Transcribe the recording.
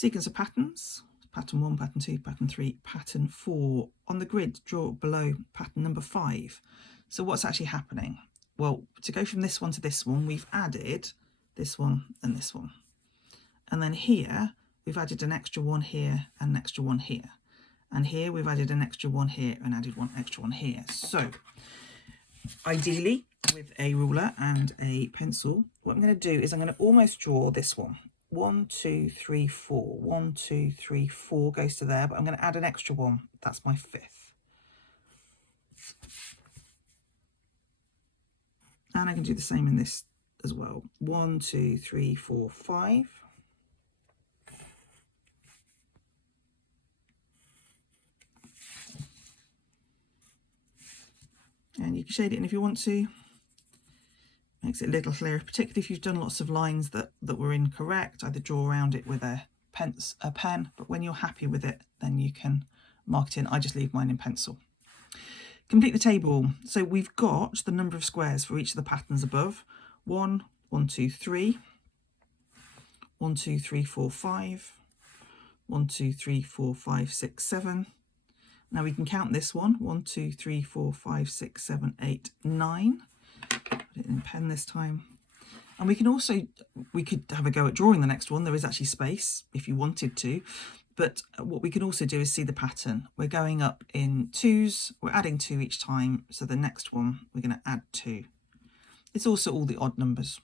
Sequence of patterns, pattern 1, pattern 2, pattern 3, pattern 4. On the grid, draw below pattern number 5. So what's actually happening? Well, to go from this one to this one, we've added this one and this one. And then here, we've added an extra one here and an extra one here. And here we've added an extra one here and added one extra one here. So ideally, with a ruler and a pencil, what I'm going to do is I'm going to almost draw this one. 1, 2, 3, 4. 1, 2, 3, 4 goes to there, but I'm going to add an extra one. That's my 5th. And I can do the same in this as well. 1, 2, 3, 4, 5. And you can shade it in if you want to. Makes it a little clearer, particularly if you've done lots of lines that were incorrect. Either draw around it with a pen, but when you're happy with it, then you can mark it in. I just leave mine in pencil. Complete the table. So we've got the number of squares for each of the patterns above. 1, 1, 2, 3. 1, 2, 3, 4, 5. 1, 2, 3, 4, 5, 6, 7. Now we can count this one. 1, 2, 3, 4, 5, 6, 7, 8, 9. Put it in pen this time. And we could have a go at drawing the next one. There is actually space if you wanted to. But what we can also do is see the pattern. We're going up in 2s. We're adding 2 each time. So the next one, we're going to add 2. It's also all the odd numbers.